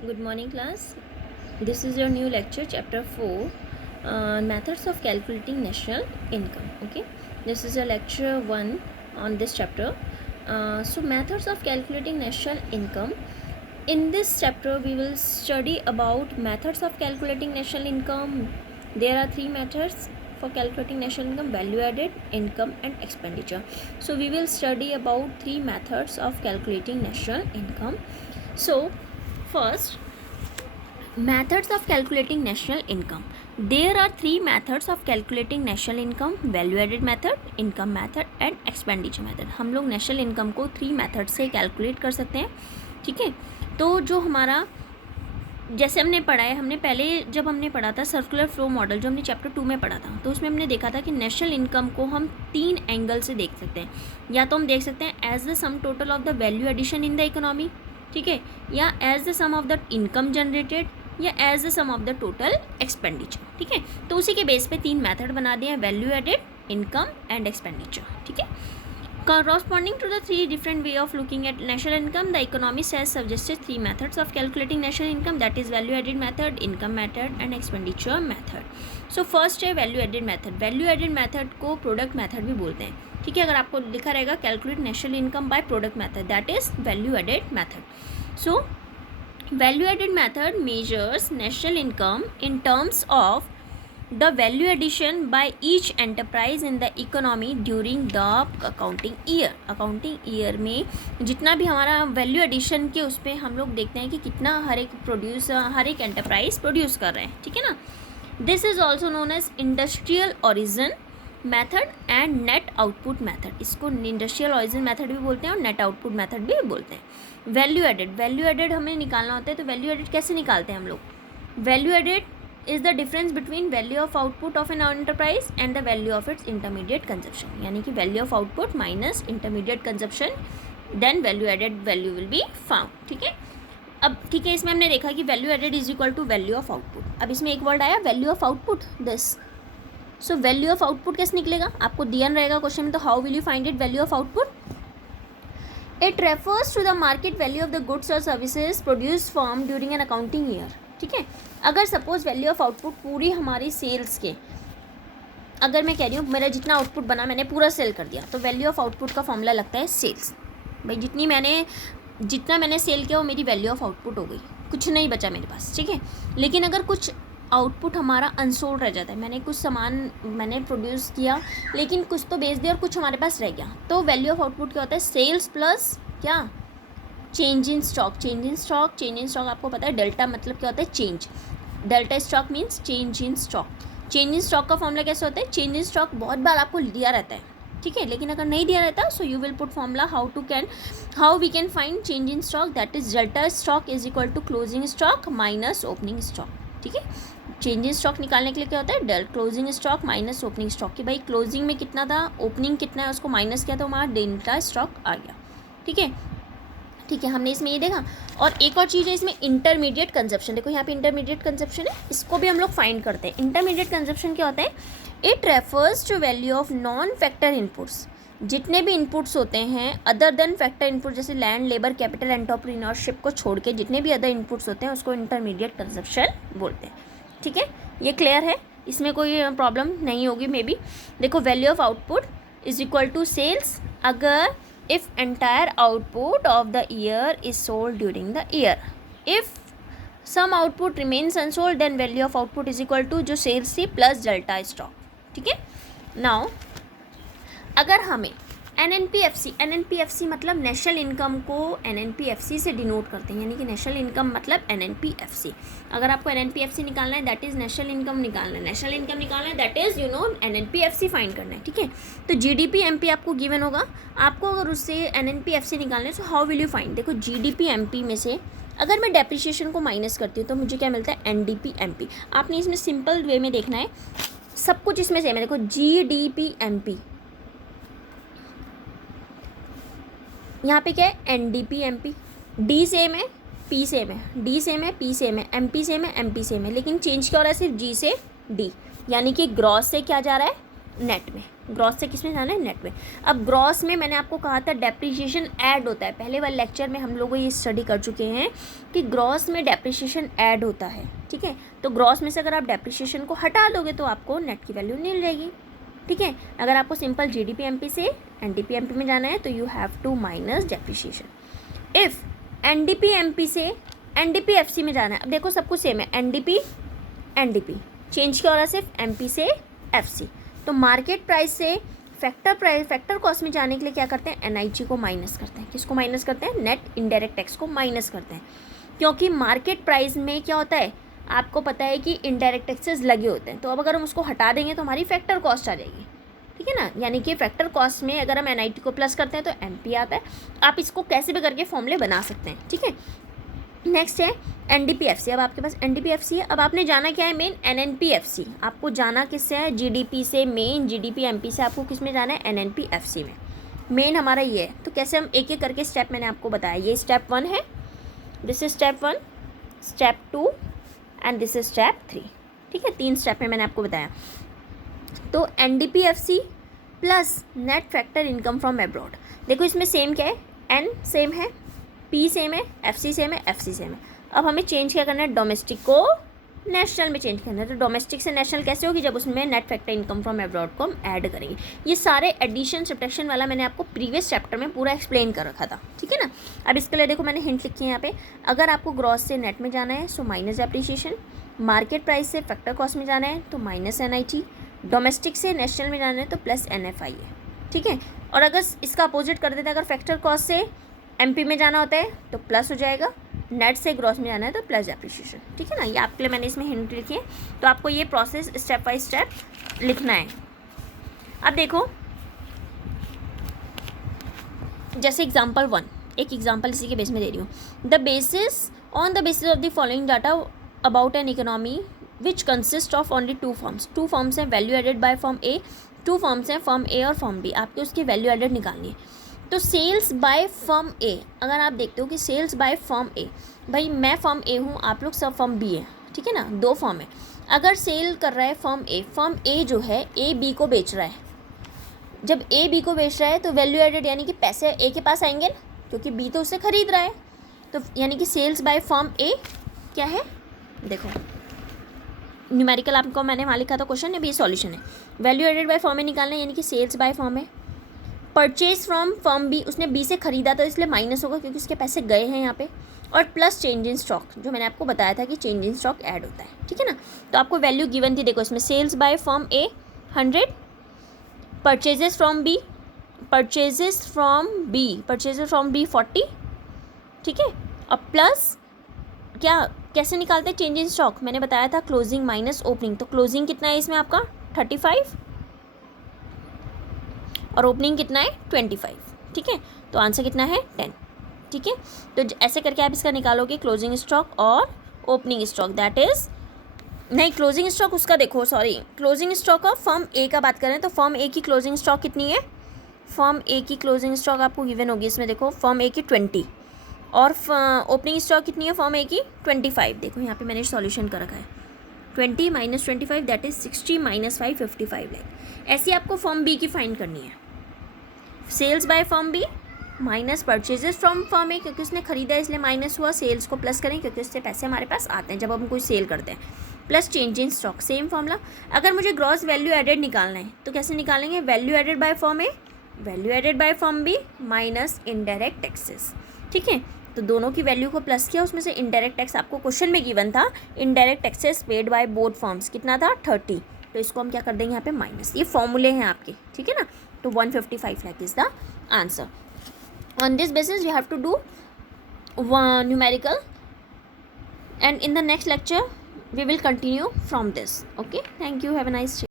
Good morning, class. This is your new lecture, chapter 4, methods of calculating national income. Okay, this is a lecture 1 on this chapter. So methods of calculating national income. In this chapter we will study about methods of calculating national income. There are three methods for calculating national income: value added, income and expenditure. So we will study about three methods of calculating national income. So first, methods of calculating national income. There are three methods of calculating national income: value added method, income method and expenditure method. हम लोग national income को three method से calculate कर सकते हैं. ठीक है, तो जो हमारा जैसे हमने पढ़ा है, हमने पहले जब हमने पढ़ा था सर्कुलर फ्लो मॉडल, जो हमने चैप्टर 2 में पढ़ा था, तो उसमें हमने देखा था कि नेशनल इनकम को हम तीन एंगल से देख सकते हैं. या तो हम देख सकते हैं as the sum total of the value addition in the economy, ठीक है, या as the sum of the income generated, या as the sum of the total expenditure. ठीक है, तो उसी के बेस पे तीन मेथड बना दिए हैं: value added, income and expenditure. ठीक है, corresponding to the three different way of looking at national income, the economist has suggested three methods of calculating national income, that is value added method, income method and expenditure method. So first है value added method. value added method को product method भी बोलते हैं. ठीक है, अगर आपको लिखा रहेगा calculate national income by product method, that is value added method. So value added method measures national income in terms of the value addition by each enterprise in the economy during the accounting year. accounting year में जितना भी हमारा value addition के उस पर हम लोग देखते हैं कि कितना हर एक एंटरप्राइज प्रोड्यूस कर रहे हैं. ठीक है ना. This is also known as industrial origin method and net output method. इसको इंडस्ट्रियल ओरिजिन मेथड भी बोलते हैं और नेट आउटपुट मेथड भी बोलते हैं. वैल्यू एडेड हमें निकालना होता है, तो वैल्यू एडेड कैसे निकालते हैं हम लोग? Value added is the difference between value of output of an enterprise and the value of its intermediate consumption. यानी कि value of output minus intermediate consumption, then value added value will be found. ठीक है, अब ठीक है, इसमें हमने देखा कि value added is equal to value of output. अब इसमें एक वर्ड आया value of output, this. So value of output कैसे निकलेगा? आपको दिया रहेगा क्वेश्चन में, तो how will you find it value of output? It refers to the market value of the goods or services produced from during an accounting year. ठीक है, अगर सपोज वैल्यू ऑफ आउटपुट पूरी हमारी सेल्स के, अगर मैं कह रही हूँ मेरा जितना आउटपुट बना मैंने पूरा सेल कर दिया, तो वैल्यू ऑफ आउटपुट का फॉर्मूला लगता है सेल्स. भाई जितना मैंने सेल किया वो मेरी वैल्यू ऑफ आउटपुट हो गई, कुछ नहीं बचा मेरे पास. ठीक है, लेकिन अगर कुछ आउटपुट हमारा अनसोल्ड रह जाता है, मैंने कुछ सामान मैंने प्रोड्यूस किया लेकिन कुछ तो बेच दिया और कुछ हमारे पास रह गया, तो वैल्यू ऑफ आउटपुट क्या होता है? सेल्स प्लस क्या? Change in stock. Change in stock आपको पता है, डेल्टा मतलब क्या होता है? Change. Delta stock means change in stock. Change in stock का फॉर्मूला कैसे होता है? चेंज इन स्टॉक बहुत बार आपको दिया रहता है, ठीक है, लेकिन अगर नहीं दिया रहता, so you will put formula how we can find change in stock, that is delta stock is equal to closing stock minus opening stock. ठीक है, चेंज इन स्टॉक निकालने के लिए क्या होता है? Closing stock minus opening stock. कि भाई क्लोजिंग में कितना था, ओपनिंग कितना है, उसको माइनस किया तो हमारा डेल्टा स्टॉक आ गया. ठीक है, हमने इसमें ये देखा. और एक और चीज़ है इसमें, इंटरमीडिएट कंजप्शन. देखो यहाँ पे इंटरमीडिएट कंजप्शन है, इसको भी हम लोग फाइंड करते हैं. इंटरमीडिएट कंजप्शन क्या होता है? It refers to value of non factor inputs. जितने भी इनपुट्स होते हैं अदर देन फैक्टर इनपुट, जैसे लैंड, लेबर, कैपिटल, एंटरप्रेन्योरशिप को छोड़ के जितने भी अदर इनपुट्स होते हैं उसको इंटरमीडिएट कंजप्शन बोलते हैं. ठीक है, ये क्लियर है, इसमें कोई प्रॉब्लम नहीं होगी मे बी. देखो value of output is equal to sales अगर if entire output of the year is sold during the year. If some output remains unsold, then value of output is equal to जो sales थी plus delta stock. ठीक है, now अगर हमें NNPFC मतलब national income को NNPFC से denote करते हैं, यानी कि नेशनल इनकम मतलब NNPFC. अगर आपको NNPFC निकालना है, दैट इज़ नेशनल इनकम निकालना है. नेशनल इनकम निकालना है, दैट इज़ NNPFC फाइंड करना है. ठीक है, तो GDP MP आपको गिवन होगा. आपको अगर उससे NNPFC निकालना है, so how will you find? देखो GDP MP में से अगर मैं डेप्रिसिएशन को माइनस करती हूँ तो मुझे क्या मिलता है? NDP MP. आपने इसमें सिंपल वे में देखना है, सब कुछ इसमें सेम है. देखो GDP MP, यहाँ पे क्या है? NDP MP. D सेम है, P सेम है, D सेम है, P सेम है, MP सेम है, MP सेम है, लेकिन चेंज क्या हो रहा है? सिर्फ G से D, यानी कि ग्रॉस से क्या जा रहा है? नेट में, ग्रॉस से किस में जाना है, नेट में। अब ग्रॉस में मैंने आपको कहा था डेप्रिसिएशन ऐड होता है, पहले वाले लेक्चर में हम लोग ये स्टडी कर चुके हैं कि ग्रॉस में डेप्रिसिएशन ऐड होता है, ठीक है। तो ग्रॉस में से अगर आप डेप्रिसिएशन को हटा दोगे तो आपको नेट की वैल्यू मिल जाएगी, ठीक है। अगर आपको सिंपल GDP-MP से NDP-MP में जाना है तो you have to minus depreciation. If NDP-MP से NDP-FC में जाना है, अब देखो सब कुछ सेम है, NDP चेंज क्या हो रहा है, सिर्फ MP से FC। तो मार्केट प्राइस से फैक्टर कॉस्ट में जाने के लिए क्या करते हैं, NIG को माइनस करते हैं। किसको माइनस करते हैं, नेट इनडायरेक्ट टैक्स को माइनस करते हैं, क्योंकि मार्केट प्राइस में क्या होता है, आपको पता है कि इनडायरेक्ट टैक्सेस लगे होते हैं। तो अब अगर हम उसको हटा देंगे तो हमारी फैक्टर कॉस्ट आ जाएगी, ठीक है ना। यानी कि फैक्टर कॉस्ट में अगर हम NIT को प्लस करते हैं तो MP आता है। आप इसको कैसे भी करके फॉर्मूले बना सकते हैं, ठीक है। नेक्स्ट है NDP-FC। अब आपके पास NDP-FC है। अब आपने जाना क्या है, मेन NNP-FC। आपको जाना किससे है, GDP से, मेन GDP-MP से आपको किस में जाना है, NNP-FC में। मेन हमारा ये है। तो कैसे हम एक एक करके स्टेप मैंने आपको बताया, ये स्टेप 1 है, this is step 1, step 2 and this is step 3, ठीक है। 3 स्टेप में मैंने आपको बताया। तो NDP-FC plus net factor income from abroad, देखो इसमें सेम क्या है, N सेम है, P सेम है, FC सेम है, FC सेम है। अब हमें चेंज क्या करना है, डोमेस्टिक को नेशनल में चेंज करना है। तो डोमेस्टिक से नेशनल कैसे होगी, जब उसमें net factor income from abroad को हम ऐड करेंगे। ये सारे एडिशन सब्ट्रैक्शन वाला मैंने आपको प्रीवियस चैप्टर में पूरा एक्सप्लेन कर रखा था, ठीक है ना। अब इसके लिए देखो मैंने हिंट लिखी है यहाँ पे, अगर आपको ग्रॉस से नेट में जाना है so minus appreciation, market price से फैक्टर कॉस्ट में जाना है तो माइनस NIT, डोमेस्टिक से नेशनल में जाना है तो प्लस NFI है, ठीक है। और अगर इसका अपोजिट कर देते हैं, अगर फैक्टर कॉस्ट से MP में जाना होता है तो प्लस हो जाएगा, नेट से ग्रॉस में जाना है तो प्लस एप्रिसिएशन, ठीक है ना। ये आपके लिए मैंने इसमें हिंट लिखी है। तो आपको ये प्रोसेस स्टेप बाय स्टेप लिखना है। अब देखो जैसे एग्जांपल 1, एक एग्जांपल इसी के बेस में दे रही हूँ। On the basis of the following data about an economy which consist of only 2 forms. 2 forms हैं, value added by form A, 2 forms हैं, फॉर्म A और फॉर्म B। आपको उसकी वैल्यू एडेड निकालनी है। तो सेल्स बाय फॉर्म A, अगर आप देखते हो कि सेल्स बाय फॉर्म A, भाई मैं फॉर्म A हूँ, आप लोग सब फॉर्म B है, ठीक है ना, 2 फॉर्म है। अगर सेल कर रहा है फॉर्म A जो है A B को बेच रहा है, जब A B को बेच रहा है तो वैल्यू एडेड यानी कि पैसे A के पास आएंगे ना, क्योंकि B तो उससे खरीद रहा है। तो यानी कि सेल्स बाय फॉर्म A क्या है, देखो न्यूमेरिकल आपको मैंने वहाँ लिखा था क्वेश्चन, अभी ये सॉल्यूशन है। Value added by form A निकालना है, यानी कि सेल्स बाय फॉर्म है। परचेज फ्रॉम फॉर्म B, उसने B से ख़रीदा तो इसलिए माइनस होगा क्योंकि उसके पैसे गए हैं यहाँ पे। और प्लस चेंज इन स्टॉक, जो मैंने आपको बताया था कि चेंज इन स्टॉक ऐड होता है, ठीक है ना। तो आपको वैल्यू गिवन थी, देखो इसमें sales by form A 100, purchases from B 40, ठीक है। और प्लस क्या कैसे निकालते हैं चेंज इन स्टॉक, मैंने बताया था क्लोजिंग माइनस ओपनिंग। तो क्लोजिंग कितना है इसमें आपका 35 और ओपनिंग कितना है 25, ठीक है। तो आंसर कितना है 10, ठीक है। तो ऐसे करके आप इसका निकालोगे क्लोजिंग स्टॉक और ओपनिंग स्टॉक, दैट इज नहीं क्लोजिंग स्टॉक उसका देखो, sorry closing stock of form A का बात करें तो फॉर्म A की क्लोजिंग स्टॉक कितनी है, फॉर्म A की क्लोजिंग स्टॉक आपको गिवन होगी इसमें, देखो फॉर्म A की 20 और ओपनिंग स्टॉक कितनी है फॉर्म A की 25। देखो यहाँ पे मैंने सॉल्यूशन कर रखा है, 20 minus 25 that is 60 minus 5 55 lakh. ऐसी आपको फॉर्म B की फाइंड करनी है। Sales by firm B minus purchases from firm A, क्योंकि उसने खरीदा इसलिए माइनस हुआ, सेल्स को प्लस करें क्योंकि उससे पैसे हमारे पास आते हैं जब हम कोई सेल करते हैं, plus change in stock, same formula. अगर मुझे ग्रॉस वैल्यू एडेड निकालना है तो कैसे निकालेंगे, value added by form A, value added by firm B minus indirect taxes, ठीक है। तो दोनों की वैल्यू को प्लस किया, उसमें से इनडायरेक्ट टैक्स आपको क्वेश्चन में गिवन था, indirect taxes paid by both forms कितना था 30। तो इसको हम क्या कर देंगे यहाँ पे माइनस, ये फॉर्मूले हैं आपके, ठीक है ना। तो 155 lakh is the answer. On this basis we have to do one numerical, and in the next lecture we will continue from this. Okay, thank you, have a nice day.